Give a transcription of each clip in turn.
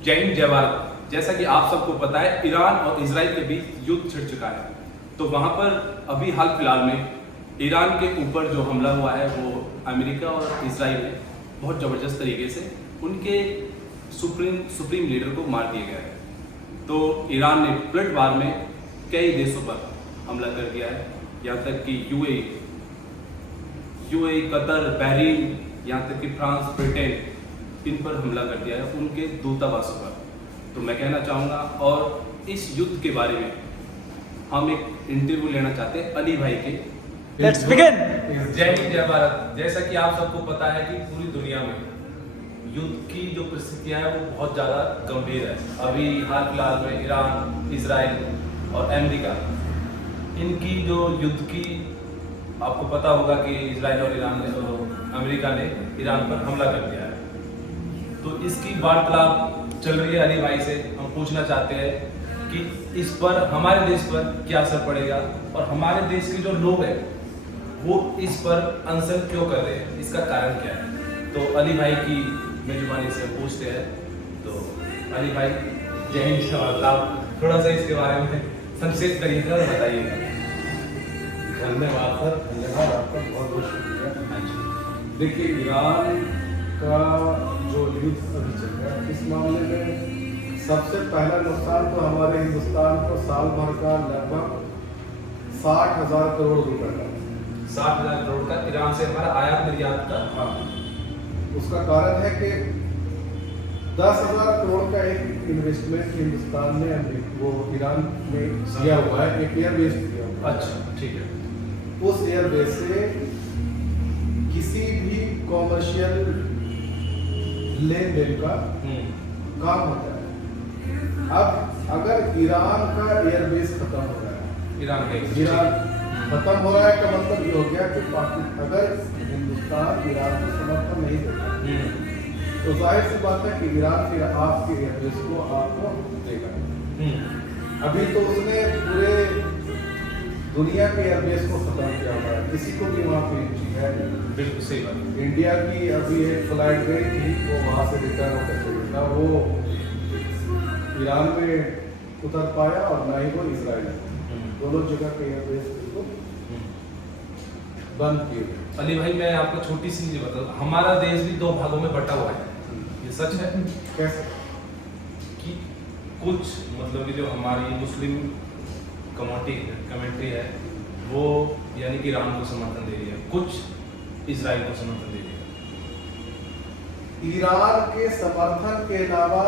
जय हिंद जय भारत। जैसा कि आप सबको पता है, ईरान और इजराइल के बीच युद्ध छिड़ चुका है। तो वहां पर अभी हाल फिलहाल में ईरान के ऊपर जो हमला हुआ है वो अमेरिका और इजराइल ने बहुत ज़बरदस्त तरीके से उनके सुप्रीम लीडर को मार दिया गया है। तो ईरान ने पलट वार में कई देशों पर हमला कर दिया है, यहाँ तक कि यूएई, कतर, बहरीन, यहाँ तक कि फ्रांस, ब्रिटेन, इन पर हमला कर दिया है, उनके दूतावासों पर। तो मैं कहना चाहूँगा, और इस युद्ध के बारे में हम एक इंटरव्यू लेना चाहते हैं अली भाई के। Let's begin. जय हिंद जय भारत। जैसा कि आप सबको पता है कि पूरी दुनिया में युद्ध की जो परिस्थितियाँ है वो बहुत ज़्यादा गंभीर है। अभी हाल फिलहाल में ईरान, इजराइल और अमेरिका, इनकी जो युद्ध की, आपको पता होगा कि इजराइल और अमेरिका ने ईरान पर हमला कर दिया है। तो इसकी वार्तालाप चल रही है अली भाई से। हम पूछना चाहते हैं कि इस पर, हमारे देश पर क्या असर पड़ेगा और हमारे देश के जो लोग हैं वो इस पर अनशन क्यों कर रहे हैं, इसका कारण क्या है। तो अली भाई की मेजबानी से पूछते हैं। तो अली भाई, जय हिंद। आप थोड़ा सा इसके बारे में संक्षेप करिएगा और बताइएगा। धन्यवाद सर, धन्यवाद आपका, बहुत बहुत शुक्रिया। देखिए, ईरान का जो युद्ध अभी चल रहा है, इस मामले में सबसे पहला नुकसान तो हमारे हिंदुस्तान को साल भर का लगभग 60,000 करोड़ रुपए का, 60,000 करोड़ का ईरान से हमारा आयात निर्यात का। हाँ, उसका कारण है कि 10,000 करोड़ का एक इन्वेस्टमेंट हिंदुस्तान ने वो ईरान में किया हुआ है, एक एयरबेस किया हुआ है। अच्छा, ठीक है। उस एयरबेस से किसी भी कॉमर्शियल लेन देन का काम होता है। अब अगर ईरान का एयरबेस खत्म हो रहा है, ईरान खत्म हो रहा है का मतलब ये हो गया कि अगर हिंदुस्तान ईरान को समर्थन नहीं देता तो जाहिर सी बात है कि ईरान फिर आपके एयरबेस को आपको देगा। अभी तो उसने पूरे दुनिया के एयरबेस को खत्म किया हुआ है, किसी को भी वहाँ पे है। बिल्कुल सही बात। इंडिया की अभी एक फ्लाइट गई थी, वो वहाँ से रिटर्न होकर चली, ना वो ईरान में उतर पाया और ना ही वो इजराइल में, दोनों जगह के एयरबेस को बंद किए गए। अली भाई, मैं आपको छोटी सी चीज बता दूं, हमारा देश भी 2 भागों में बटा हुआ है। ये सच है कैसे कि कुछ, मतलब कि जो हमारी मुस्लिम कमेंट्री है वो यानी कि ईरान को समर्थन दे रही है, कुछ इजराइल को समर्थन दे रही है। ईरान के समर्थन के अलावा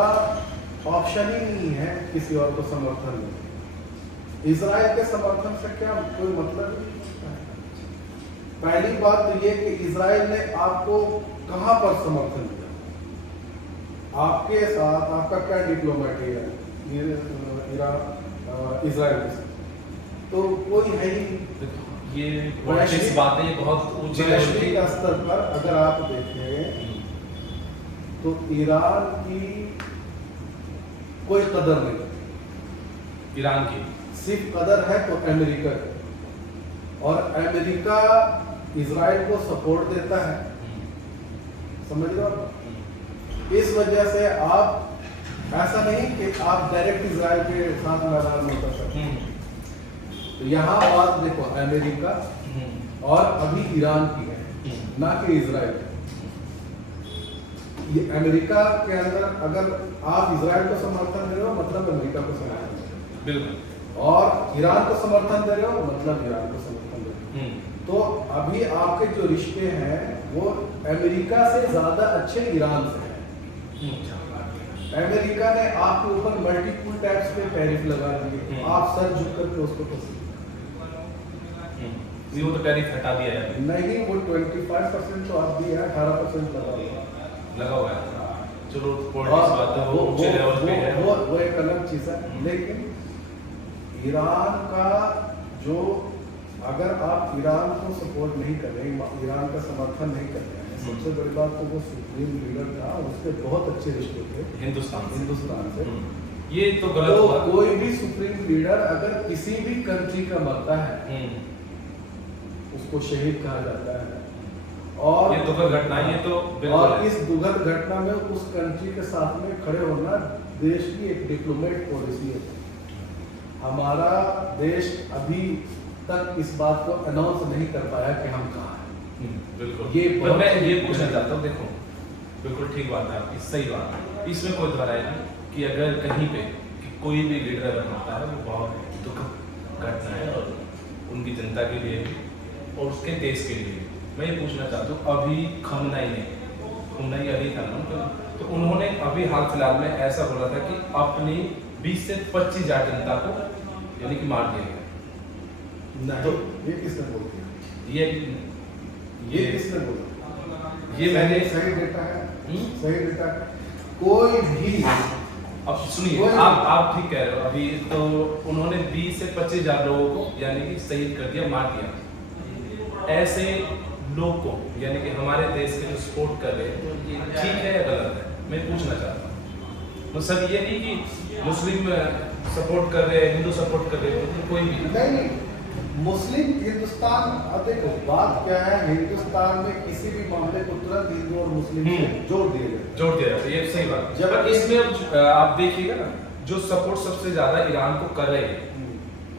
ऑप्शन ही नहीं है किसी और को समर्थन में। इजराइल के समर्थन से क्या कोई मतलब नहीं। पहली बात तो ये कि इजराइल ने आपको कहां पर समर्थन दिया, आपके साथ आपका क्या डिप्लोमेटी है इजराइल के साथ, तो कोई है ही। ये वैश्विक बातें बहुत ऊंचे वैश्विक स्तर पर अगर आप देखें तो ईरान की कोई कदर नहीं। ईरान की सिर्फ कदर है तो अमेरिका की, और अमेरिका इजराइल को सपोर्ट देता है, समझ लो। इस वजह से आप ऐसा नहीं कि आप डायरेक्ट इजराइल के साथ मैदान में उतर सकते। तो यहाँ बात देखो अमेरिका और अभी ईरान की है, ना कि इजराइल। ये अमेरिका के अंदर अगर आप इजराइल को समर्थन दे रहे हो मतलब अमेरिका को समर्थन दे रहे हो, बिल्कुल, और ईरान को समर्थन दे रहे हो मतलब ईरान को समर्थन दे रहे हो। तो अभी आपके जो रिश्ते हैं वो अमेरिका से ज्यादा अच्छे ईरान से हैं। अमेरिका ने आपके ऊपर मल्टीपल टैक्स पे टैरिफ लगा दिए, आप सर झुक करके उसको पसंद वो तो टैरिफ हटा दिया है। नहीं, वो 25% तो आप दिया है, 18% लगा हुआ है। चलो, और बात है, वो ऊंचे लेवल पे है। वो एक अलग चीज है। लेकिन ईरान का जो, अगर आप ईरान को सपोर्ट नहीं कर रहे, ईरान का समर्थन नहीं कर रहे हैं, सबसे बड़ी बात तो वो सुप्रीम लीडर था, उसके बहुत अच्छे रिश्ते थे हिंदुस्तान से। ये तो गलत हुआ। कोई भी सुप्रीम लीडर अगर किसी भी कंट्री का मरता है उसको शहीद कहा जाता है, और ये दुखद घटना है, ये तो बिल्कुल और है। इस दुखद घटना में उस कंट्री के साथ में खड़े होना देश की एक डिप्लोमेट पॉलिसी है। हमारा देश अभी तक इस बात को अनाउंस नहीं कर पाया कि हम कहाँ हैं। बिल्कुल। ये पर बहुत मैं ही ये पूछना चाहता हूँ, देखो बिल्कुल ठीक बात है आपकी, सही बात है, इसमें कोई दोहराई नहीं कि अगर कहीं पे कि कोई भी लीडर अगर होता है वो बहुत दुखद घटना है, और उनकी जनता के लिए भी और उसके देश के लिए भी। मैं ये पूछना चाहता हूँ, अभी खमनाई अली था ना, तो उन्होंने अभी हाल फिलहाल में ऐसा बोला था कि अपनी 20 से 25 हजार जनता को यानी कि मार दिया गया। नहीं, तो ये किसने बोल दिया? ये किसने बोला? ये मैंने सही डेटा है, सही डेटा है। कोई भी अब सुनिए, आप ठीक कह रहे हो, अभी तो उन्होंने 20 से 25 हजार लोगों को यानी कि शहीद कर दिया, मार दिया। ऐसे लोग को यानी कि हमारे देश के जो सपोर्ट कर रहे हैं, तो ये ठीक है या गलत है? मैं पूछना चाहता हूँ। मतलब ये नहीं कि मुस्लिम सपोर्ट कर रहे हैं, हिंदू सपोर्ट कर रहे हैं, तो कोई भी नहीं, मुस्लिम हिंदुस्तान, अब देखो बात क्या है, हिंदुस्तान में किसी भी मामले को तुरंत हिंदू और मुस्लिम से जोड़ दिया जाता है, ये सही बात है। जब पर इसमें आप देखिएगा ना, जो सपोर्ट सबसे ज्यादा ईरान को कर रहे हैं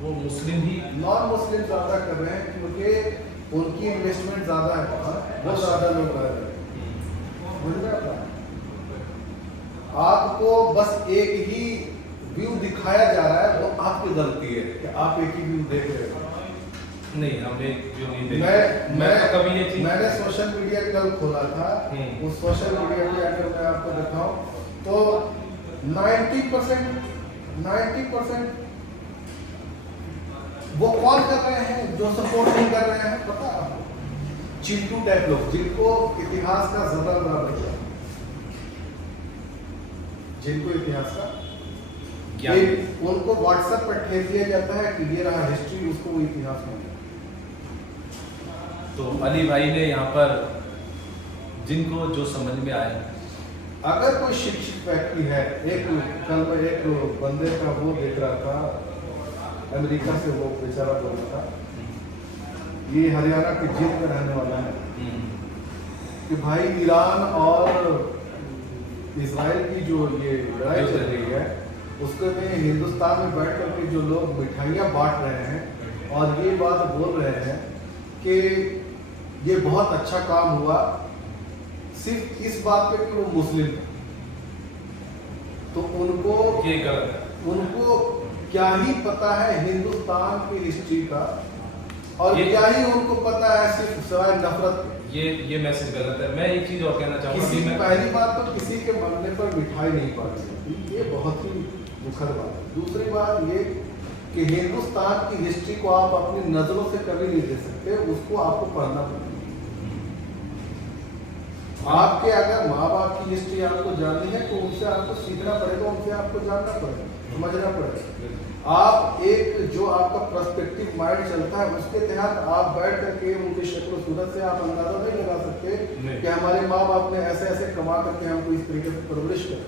वो मुस्लिम ही, नॉन मुस्लिम ज्यादा कर रहे हैं, क्योंकि उनकी इन्वेस्टमेंट ज्यादा है वहाँ, बहुत ज्यादा लोग रह रहे हैं। समझ रहे हैं आप? आपको बस एक ही व्यू दिखाया जा रहा है, वो आपकी गलती है कि आप एक ही व्यू देख रहे हो। नहीं हम एक जो नहीं देख, मैं तो कभी ये चीज, मैंने सोशल मीडिया कल खोला था, उस सोशल मीडिया पे अगर मैं आपको दिखाऊं तो 90% वो कौन कर रहे हैं जो सपोर्ट नहीं कर रहे हैं, पता है आपको? चिंटू टाइप लोग, जिनको इतिहास का ज्यादा बचा, जिनको इतिहास का उनको व्हाट्सएप पर ठेक दिया जाता है कि ये रहा हिस्ट्री, उसको वो इतिहास में। तो अली भाई ने यहाँ पर जिनको जो समझ में आए, अगर कोई शिक्षित व्यक्ति है, कल मैं एक बंदे का वो देख रहा था, अमेरिका से वो बेचारा बोल रहा था, ये हरियाणा के जिंद में रहने वाला है, कि भाई ईरान और इजराइल की जो ये लड़ाई चल रही है, उसके में हिंदुस्तान में बैठ करके जो लोग मिठाइयाँ बांट रहे हैं और ये बात बोल रहे हैं कि ये बहुत अच्छा काम हुआ, सिर्फ इस बात पे कि वो मुस्लिम है, तो उनको ये गलत है। उनको क्या ही पता है हिंदुस्तान की हिस्ट्री का, और क्या ही उनको पता है सिर्फ सिवाय नफरत के। ये मैसेज गलत है। मैं एक चीज और कहना चाहूँगा, किसी पहली बात तो किसी के मरने पर मिठाई नहीं बांटी जाती, ये बहुत ही दुखद बात है। दूसरी बात ये कि हिंदुस्तान की हिस्ट्री को आप अपनी नजरों से कभी नहीं दे सकते, उसको आपको पढ़ना पड़ेगा। आपके अगर माँ बाप की हिस्ट्री आपको जाननी है तो उनसे आपको सीखना पड़ेगा, उनसे आपको जानना पड़ेगा, समझना पड़ेगा। आप एक जो आपका पर्सपेक्टिव माइंड चलता है उसके तहत आप बैठ करके उनकी शक्ल सूरत से आप अंदाजा नहीं लगा सकते कि हमारे माँ बाप ने ऐसे ऐसे कमा करके हमको इस तरीके से परवरिश कर।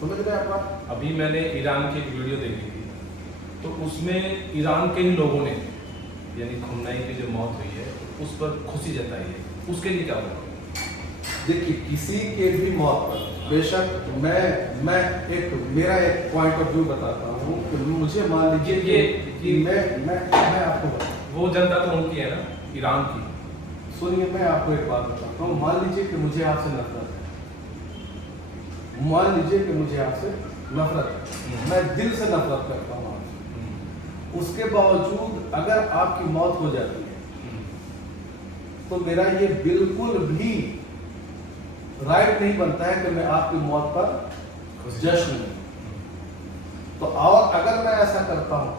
समझ रहे हैं आप? अभी मैंने ईरान की एक वीडियो देखी थी, तो उसमें ईरान के ही लोगों ने यानी खमनाई की जो मौत हुई है उस पर खुशी जताई है, उसके लिए क्या बोला? देखिए, किसी के भी मौत पर बेशक मैं एक मेरा एक पॉइंट ऑफ व्यू बताता हूँ कि मुझे मान लीजिए कि मैं आपको वो जनता तो उनकी है ना, ईरान की। सुनिए, मैं आपको एक बात बताता हूँ। मान लीजिए कि मुझे आपसे नफरत है, मान लीजिए कि मुझे आपसे नफरत है, मैं दिल से नफरत करता हूँ आपसे, उसके बावजूद अगर आपकी मौत हो जाती है तो मेरा ये बिल्कुल भी राइट नहीं बनता है कि मैं आपकी मौत पर जश्न लूं। तो और अगर मैं ऐसा करता हूं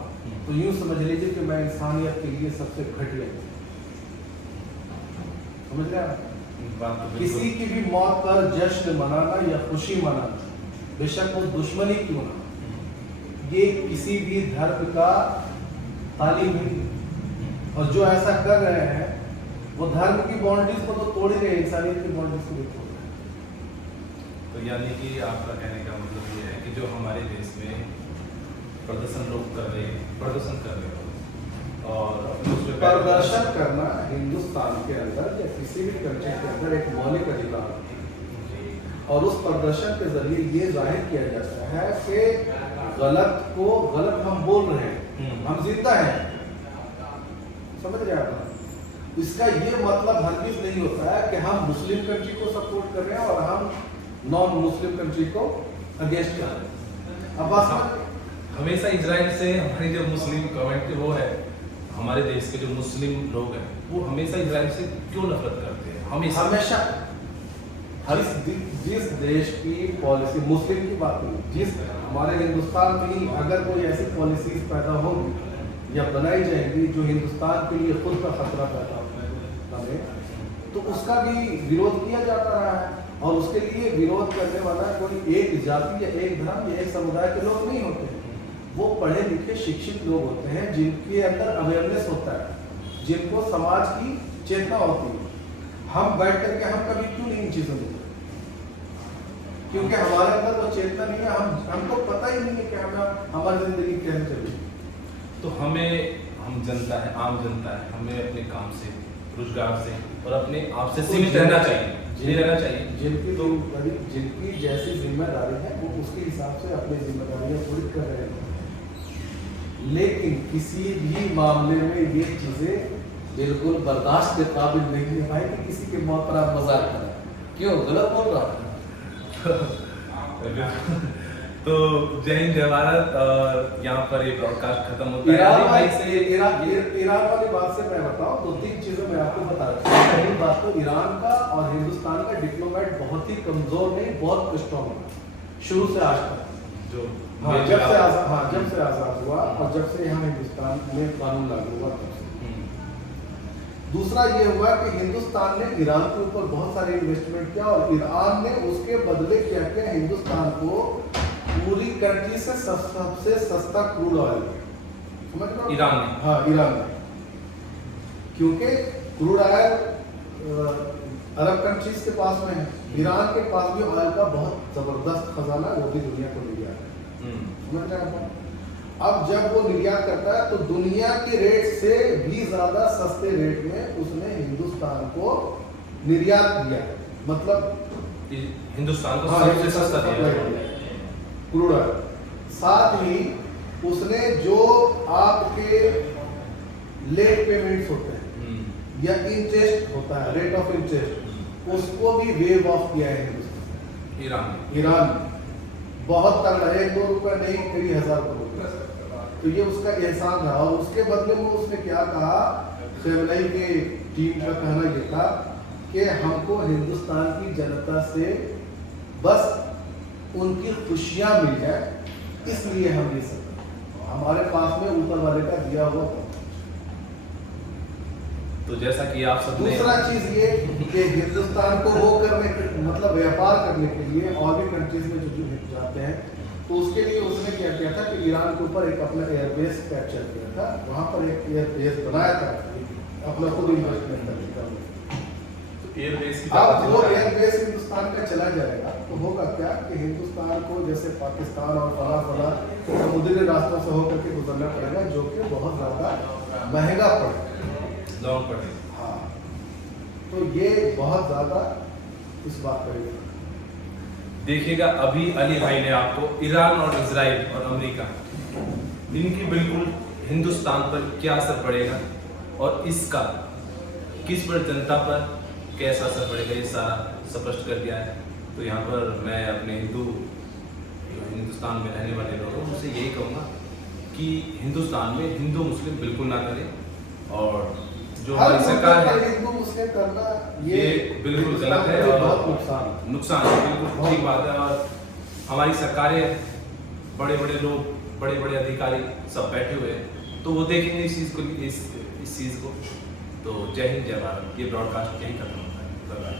तो यूं समझ लीजिए कि मैं इंसानियत के लिए सबसे घटिया हूं। समझ रहे हैं? किसी की भी मौत पर जश्न मनाना या खुशी मनाना, बेशक वो दुश्मनी क्यों ना, ये किसी भी धर्म का तालीम नहीं। और जो ऐसा कर रहे हैं वो धर्म की बाउंड्रीज को तो तोड़ ही रहे, इंसानियत की बाउंड्रीज को भी तोड़ रहे। तो यानी कि आपका कहने का मतलब ये है कि जो हमारे देश में प्रदर्शन लोग कर रहे हैं, प्रदर्शन कर रहे हैं और प्रदर्शन करना हिंदुस्तान के अंदर या किसी भी कंट्री के अंदर एक मौलिक अधिकार है और उस प्रदर्शन के जरिए ये जाहिर किया जाता है कि गलत को गलत हम बोल रहे हैं, हम जिंदा हैं, समझ रहे हैं आप? इसका ये मतलब हरगिज नहीं होता है कि हम मुस्लिम कंट्री को सपोर्ट कर रहे हैं और हम नॉन मुस्लिम कंट्री को अगेंस्ट कर रहे हैं। अब बात हमेशा इजराइल से हमारी जो मुस्लिम कम्युनिटी वो है, हमारे देश के जो मुस्लिम लोग हैं वो हमेशा इजराइल से क्यों नफरत करते हैं? हमेशा जिस देश की पॉलिसी, मुस्लिम की बात नहीं, जिस हमारे हिंदुस्तान में ही अगर कोई ऐसी पॉलिसीज पैदा होगी या बनाई जाएंगी जो हिंदुस्तान के लिए खुद का खतरा पैदा करे तो उसका भी विरोध किया जाता रहा है और उसके लिए विरोध करने वाला कोई एक जाति या एक धर्म या एक समुदाय के लोग नहीं होते, वो पढ़े लिखे शिक्षित लोग होते हैं जिनके अंदर अवेयरनेस होता है, जिनको समाज की चेतना होती है। हम बैठ करके हम कभी क्यों नहीं इन चीजों में, क्योंकि हमारे अंदर वो चेतना नहीं है, हमको पता ही नहीं है कि हमारी जिंदगी कैसे चलेगी। तो हम जनता है, आम जनता है, हमें अपने काम से, रोजगार से और अपने आप से सीमित रहना चाहिए, नहीं रहना चाहिए। जिनकी जैसी जिम्मेदारी है वो उसके हिसाब से अपनी जिम्मेदारियां पूरी कर रहे हैं, लेकिन किसी भी मामले में ये चीजें बिल्कुल बर्दाश्त के काबिल नहीं है भाई कि किसी के मौत पर आप मजाक कर रहे हैं, क्यों गलत बोल रहा है। तो जय हिंद जय भारत। यहाँ पर ये ब्रॉडकास्ट खत्म होता है। ईरान वाली बात से मैं बताऊं, दो तीन चीजें मैं आपको बता रहा हूँ। पहली बात तो ईरान का और हिंदुस्तान का डिप्लोमेट बहुत ही कमजोर नहीं, बहुत स्ट्रॉन्ग है शुरू से आज तक। जो जब से आजाद हुआ और जब से यहाँ हिंदुस्तान में कानून लागू हुआ। दूसरा ये हुआ कि हिंदुस्तान ने ईरान के ऊपर बहुत सारे इन्वेस्टमेंट किया और ईरान ने उसके बदले क्या किया, हिंदुस्तान को पूरी कंट्री से सबसे सस्ता क्रूड ऑयल, समझ लो, ईरान ने, हाँ ईरान ने, क्योंकि क्रूड ऑयल अरब कंट्रीज के पास में है, ईरान के पास भी ऑयल का बहुत जबरदस्त खजाना, वो भी दुनिया को निर्यात है, समझ रहे हैं। अब जब वो निर्यात करता है तो दुनिया के रेट से भी ज्यादा सस्ते रेट में उसने हिंदुस्तान को निर्यात दिया, मतलब हिंदुस्तान को सबसे सस्ता दिया क्रूड ऑयल। साथ ही उसने जो आपके लेट पेमेंट्स होते हैं या इंटरेस्ट होता है, रेट ऑफ इंटरेस्ट, उसको भी वेव ऑफ किया है हिंदुस्तान, ईरान बहुत तगड़ा, 1-2 रुपए नहीं, कई हजार रुपए। तो ये उसका एहसान रहा और उसके बदले में उसने क्या कहा, खेमनई की टीम का कहना ये था कि हमको हिंदुस्तान की जनता से बस उनकी खुशियां मिल जाए, इसलिए हम ये सब, हमारे पास में ऊपर वाले का दिया हुआ। तो जैसा कि आप सब, दूसरा चीज ये कि हिंदुस्तान को वो करने के, मतलब व्यापार करने के लिए और भी कंट्रीज में जो जाते हैं, तो उसके लिए उसने क्या किया था कि ईरान के ऊपर एक अपना एयरबेस कैप्चर किया था, वहां पर एक एयरबेस बनाया था अपना खुद इन्वेस्टमेंट करके। अब वो एयरबेस हिंदुस्तान का चला जाएगा तो होगा क्या कि हिंदुस्तान को जैसे पाकिस्तान और फला समुद्री रास्तों से होकर के गुजरना पड़ेगा, जो कि बहुत ज्यादा महंगा पड़ेगा। हाँ, तो ये बहुत ज्यादा इस बात पर देखिएगा। अभी अली भाई ने आपको ईरान और इजराइल और अमेरिका, इनकी बिल्कुल हिंदुस्तान पर क्या असर पड़ेगा और इसका किस पर जनता पर कैसा असर पड़ेगा, ये सारा स्पष्ट कर दिया है। तो यहाँ पर मैं अपने हिंदुस्तान में रहने वाले लोगों से यही कहूँगा कि हिंदुस्तान में हिंदू मुस्लिम बिल्कुल ना करें और जो हमारी सरकार है हिंदू मुस्लिम करना ये बिल्कुल गलत है और बहुत नुकसान है, बिल्कुल ठीक बात है। और हमारी सरकारें, बड़े बड़े लोग, बड़े बड़े अधिकारी सब बैठे हुए हैं, तो वो देखेंगे इस चीज़ को, इस चीज़ को। तो जय हिंद जय भारत। ये ब्रॉडकास्ट यही खत्म होता है।